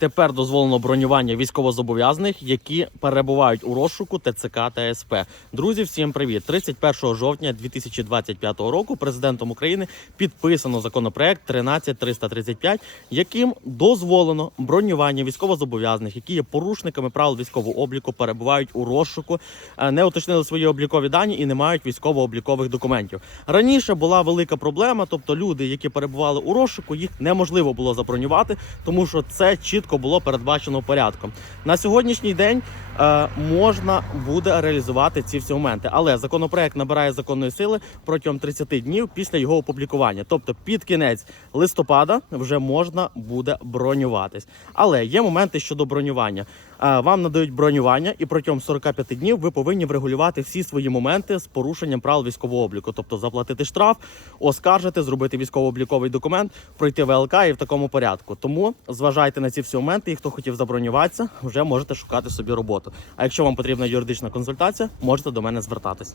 Тепер дозволено бронювання військовозобов'язаних, які перебувають у розшуку ТЦК та СП. Друзі, всім привіт! 31 жовтня 2025 року президентом України підписано законопроект 13335, яким дозволено бронювання військовозобов'язаних, які є порушниками правил військового обліку, перебувають у розшуку, е, не уточнили свої облікові дані і не мають військово-облікових документів. Раніше була велика проблема, тобто люди, які перебували у розшуку, їх неможливо було забронювати, тому що це чітко було передбачено порядком. На сьогоднішній день е, можна буде реалізувати ці всі моменти, але законопроект набирає законної сили протягом 30 днів після його опублікування. Тобто, під кінець листопада вже можна буде бронюватись. Але є моменти щодо бронювання. Е, Вам надають бронювання, і протягом 45 днів ви повинні врегулювати всі свої моменти з порушенням правил військового обліку, тобто заплатити штраф, оскаржити, зробити військово-обліковий документ, пройти ВЛК і в такому порядку. Тому зважайте на ці всі моменти, і хто хотів забронюватися, вже можете шукати собі роботу. А якщо вам потрібна юридична консультація, можете до мене звертатись.